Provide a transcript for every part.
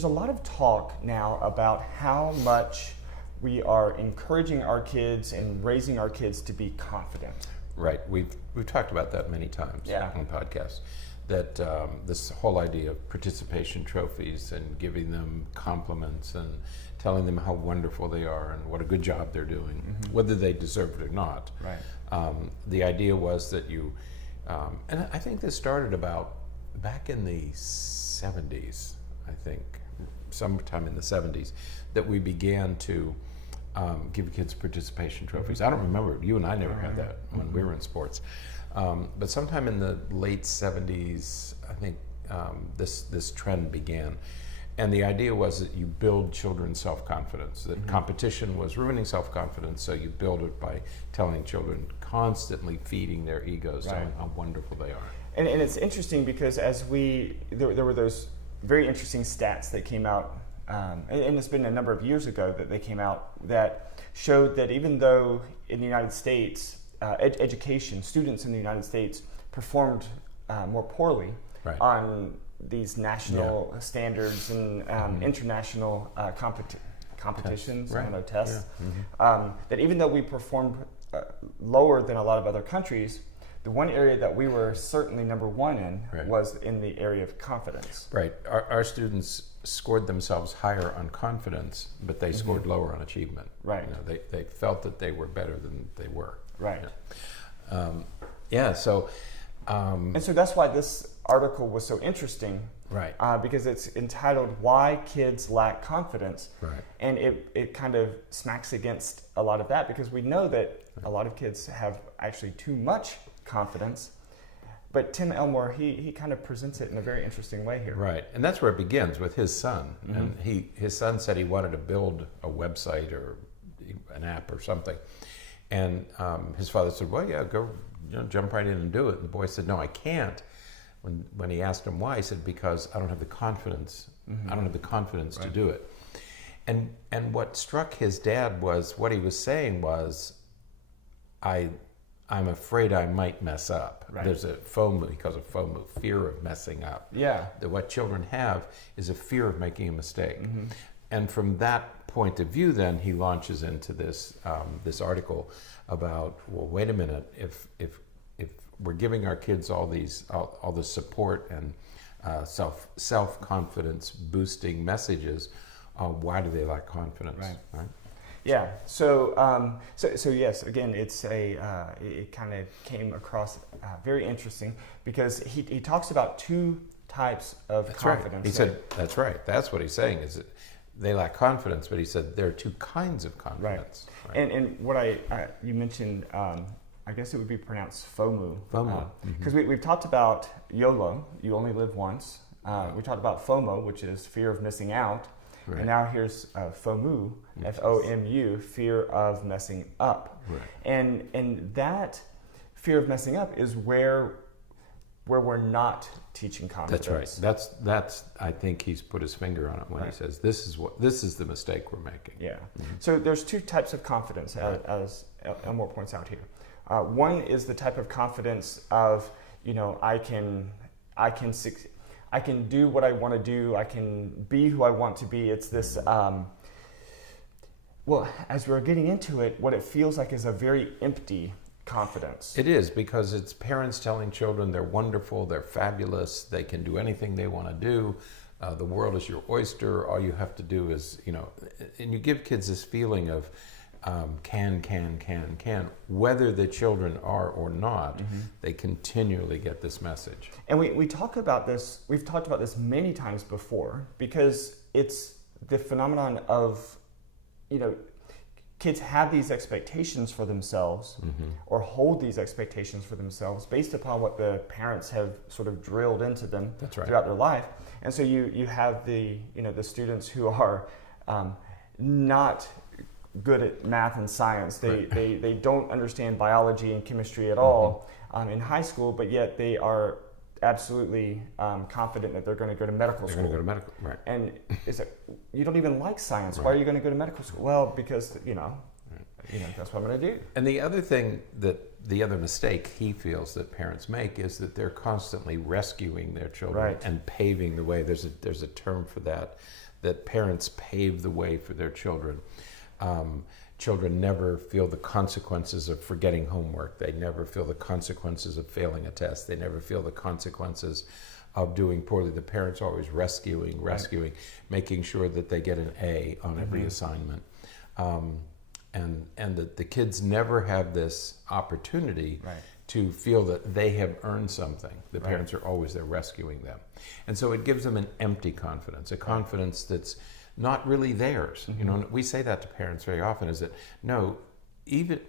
there's a lot of talk now about how much we are encouraging our kids and raising our kids to be confident. Right. We've talked about that many times on podcasts. That this whole idea of participation trophies and giving them compliments and telling them how wonderful they are and what a good job they're doing, whether they deserve it or not. Right. The idea was that you, and I think this started about back in the 70s, I think, sometime in the 70s, that we began to give kids participation trophies. I don't remember, you and I never had that when we were in sports. But sometime in the late 70s, I think this trend began. And the idea was that you build children's self-confidence, that competition was ruining self-confidence, so you build it by telling children, constantly feeding their egos, telling how wonderful they are. And it's interesting because there were those very interesting stats that came out, and it's been a number of years ago that they came out, that showed that even though in the United States, education, students in the United States performed more poorly on these national standards and international competitions, tests, that even though we performed lower than a lot of other countries, the one area that we were certainly number one in was in the area of confidence. Right. Our students scored themselves higher on confidence, but they scored lower on achievement. Right. You know, they felt that they were better than they were. Right. And so that's why this article was so interesting. Right. Because it's entitled "Why Kids Lack Confidence," and it kind of smacks against a lot of that, because we know that a lot of kids have actually too much confidence. But Tim Elmore, he kind of presents it in a very interesting way here. Right, and that's where it begins with his son. And his son said he wanted to build a website or an app or something. And his father said, well, yeah, go jump right in and do it. And the boy said, no, I can't. When he asked him why, he said, because I don't have the confidence. I don't have the confidence to do it. And what struck his dad was, what he was saying was, I'm afraid I might mess up. There's a FOMO, he calls it FOMO, fear of messing up. Yeah. That what children have is a fear of making a mistake. And from that point of view, then he launches into this this article about, well, wait a minute, if we're giving our kids all the support and self-confidence boosting messages, why do they lack confidence? Right? Yeah. So yes. Again, it's it kind of came across very interesting, because he talks about two types of confidence. He said that's right. That's what he's saying, is that they lack confidence, but he said there are two kinds of confidence. And what you mentioned, I guess it would be pronounced FOMO. Because we've talked about YOLO, you only live once. We talked about FOMO, which is fear of missing out. And now here's FOMU, F-O-M-U, fear of messing up. And that fear of messing up is where we're not teaching confidence. That's right. That's I think he's put his finger on it when he says this is the mistake we're making. Yeah. So there's two types of confidence, as Elmore points out here. One is the type of confidence of, I can do what I want to do. I can be who I want to be. It's this, as we're getting into it, what it feels like is a very empty confidence. It is, because it's parents telling children they're wonderful, they're fabulous, they can do anything they want to do. The world is your oyster. All you have to do is, and you give kids this feeling of can. Whether the children are or not, they continually get this message. And we talk about this, we've talked about this many times before, because it's the phenomenon of, kids have these expectations for themselves, or hold these expectations for themselves based upon what the parents have sort of drilled into them throughout their life. And so you have the students who are not good at math and science. They don't understand biology and chemistry at all in high school, but yet they are absolutely confident that they're going to go to medical school. They're going to go to medical, right. And it's like, you don't even like science. Why are you going to go to medical school? Well, because, that's what I'm going to do. And the other thing that the other mistake he feels that parents make is that they're constantly rescuing their children Right. and paving the way. There's a term for that parents pave the way for their children. Children never feel the consequences of forgetting homework. They never feel the consequences of failing a test. They never feel the consequences of doing poorly. The parents are always rescuing, making sure that they get an A on every assignment. And that the kids never have this opportunity to feel that they have earned something. The parents are always there rescuing them. And so it gives them an empty confidence, a confidence that's not really theirs. You know, we say that to parents very often, is that, no, even,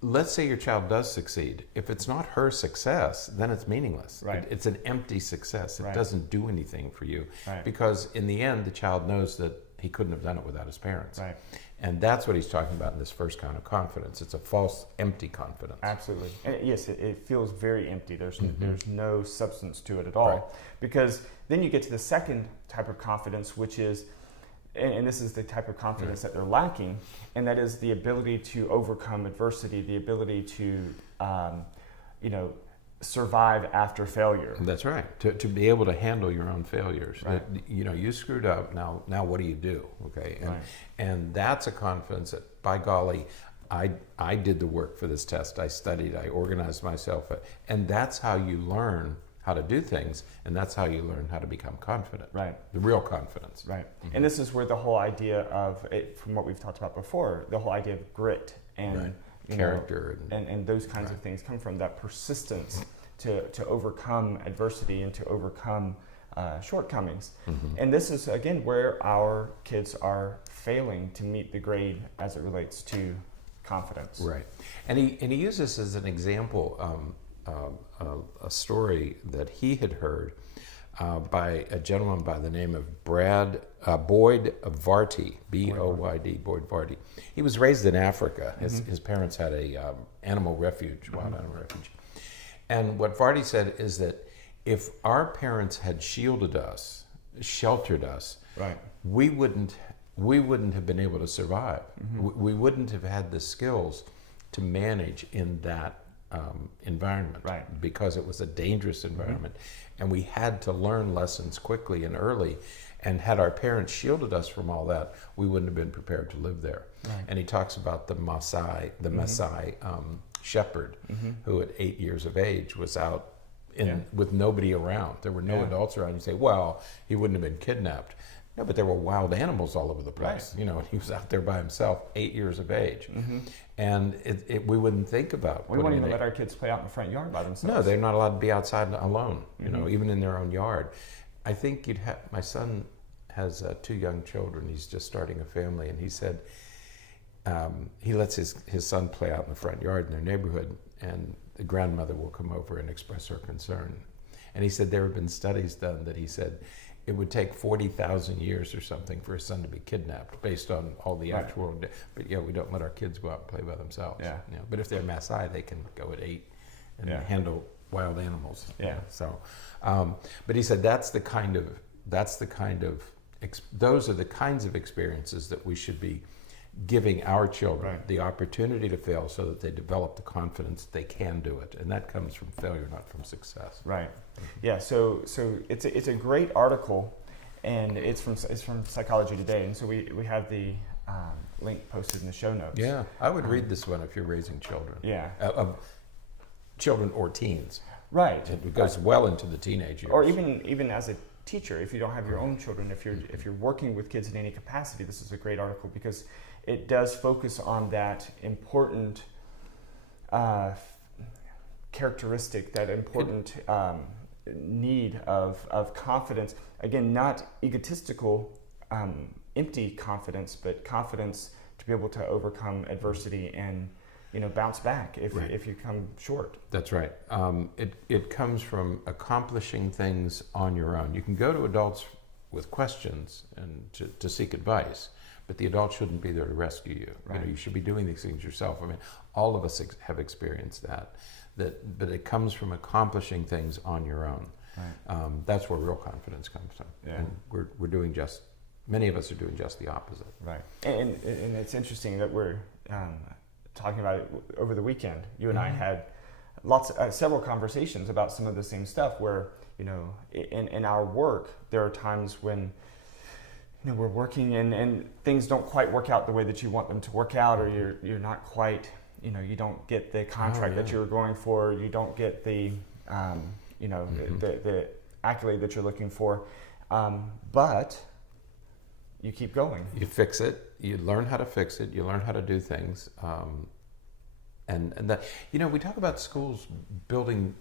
let's say your child does succeed. If it's not her success, then it's meaningless. Right. It's an empty success. It Right. doesn't do anything for you. Right. Because in the end, the child knows that he couldn't have done it without his parents. Right. And that's what he's talking about in this first kind of confidence. It's a false, empty confidence. Absolutely. And yes, it feels very empty. There's no substance to it at all. Right. Because then you get to the second type of confidence, which is, and this is the type of confidence that they're lacking, and that is the ability to overcome adversity, the ability to, survive after failure. That's right. To be able to handle your own failures. Right. You screwed up. Now what do you do? Okay. Right. And that's a confidence that, by golly, I did the work for this test. I studied. I organized myself. And that's how you learn how to do things, and that's how you learn how to become confident. Right. The real confidence. Right. And this is where the whole idea of it, from what we've talked about before, the whole idea of grit and character and those kinds of things come from, that persistence to overcome adversity and to overcome shortcomings. And this is, again, where our kids are failing to meet the grade as it relates to confidence. Right. And he uses this as an example, a story that he had heard by a gentleman by the name of Boyd Varty, B-O-Y-D, Boyd Varty. He was raised in Africa. His parents had a animal refuge, wild animal refuge. And what Varty said is that if our parents had shielded us, sheltered us, Right. we wouldn't have been able to survive. We wouldn't have had the skills to manage in that environment, Right. because it was a dangerous environment, and we had to learn lessons quickly and early. And had our parents shielded us from all that, we wouldn't have been prepared to live there. Right. And he talks about the Maasai shepherd, who at 8 years of age was out with nobody around. There were no adults around. You say, well, he wouldn't have been kidnapped. No, but there were wild animals all over the place, Right. you know, and he was out there by himself, 8 years of age. And we wouldn't think about We wouldn't even let our kids play out in the front yard by themselves. No, they're not allowed to be outside alone, you know, even in their own yard. I think my son has 2 young children. He's just starting a family, and he said he lets his son play out in the front yard in their neighborhood, and the grandmother will come over and express her concern. And he said there have been studies done that he said it would take 40,000 years or something for a son to be kidnapped, based on all the actual. But we don't let our kids go out and play by themselves. Yeah. You know, but if they're Maasai, they can go at 8 and handle wild animals. Yeah. You know, so, but he said those are the kinds of experiences that we should be giving our children, the opportunity to fail so that they develop the confidence they can do it, and that comes from failure, not from success. Right. Yeah. So it's a great article, and it's from Psychology Today, and so we have the link posted in the show notes. Yeah, I would read this one if you're raising children. Yeah. Children or teens. Right. It goes well into the teenage years. Or even as a teacher, if you don't have your own children, if you're working with kids in any capacity, this is a great article because it does focus on that important characteristic, that important need of confidence. Again, not egotistical, empty confidence, but confidence to be able to overcome adversity and bounce back if you come short. That's right. It comes from accomplishing things on your own. You can go to adults with questions and to seek advice, but the adult shouldn't be there to rescue you. Right. You should be doing these things yourself. I mean, all of us have experienced that, but it comes from accomplishing things on your own. Right. That's where real confidence comes from. Yeah. And we're doing many of us are doing just the opposite. Right. And it's interesting that we're talking about it over the weekend. You and I Mm-hmm. had several conversations about some of the same stuff where, you know, in our work, there are times when, you know, we're working and things don't quite work out the way that you want them to work out, or you're not quite, you know, you don't get the contract that you were going for, you don't get the, you know, the accolade that you're looking for, but you keep going. You fix it. You learn how to fix it. You learn how to do things. And that, you know, we talk about schools building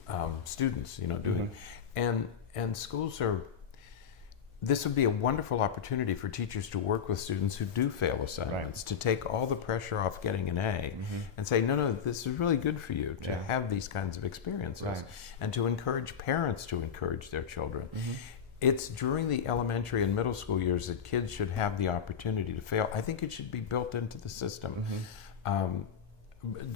students, you know, doing, and schools are, this would be a wonderful opportunity for teachers to work with students who do fail assignments, to take all the pressure off getting an A and say, no, this is really good for you to have these kinds of experiences, and to encourage parents to encourage their children. It's during the elementary and middle school years that kids should have the opportunity to fail. I think it should be built into the system.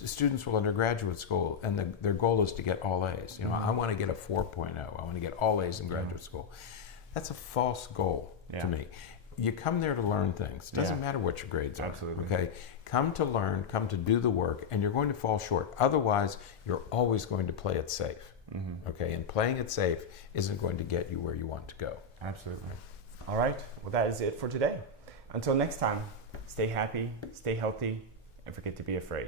Students will enter graduate school, and their goal is to get all A's. You know, I want to get a 4.0. I want to get all A's in graduate school. That's a false goal to me. You come there to learn things. Doesn't matter what your grades are. Absolutely. Okay, come to learn, come to do the work, and you're going to fall short. Otherwise, you're always going to play it safe. Okay, and playing it safe isn't going to get you where you want to go. Absolutely. All right. Well, that is it for today. Until next time, stay happy, stay healthy, and forget to be afraid.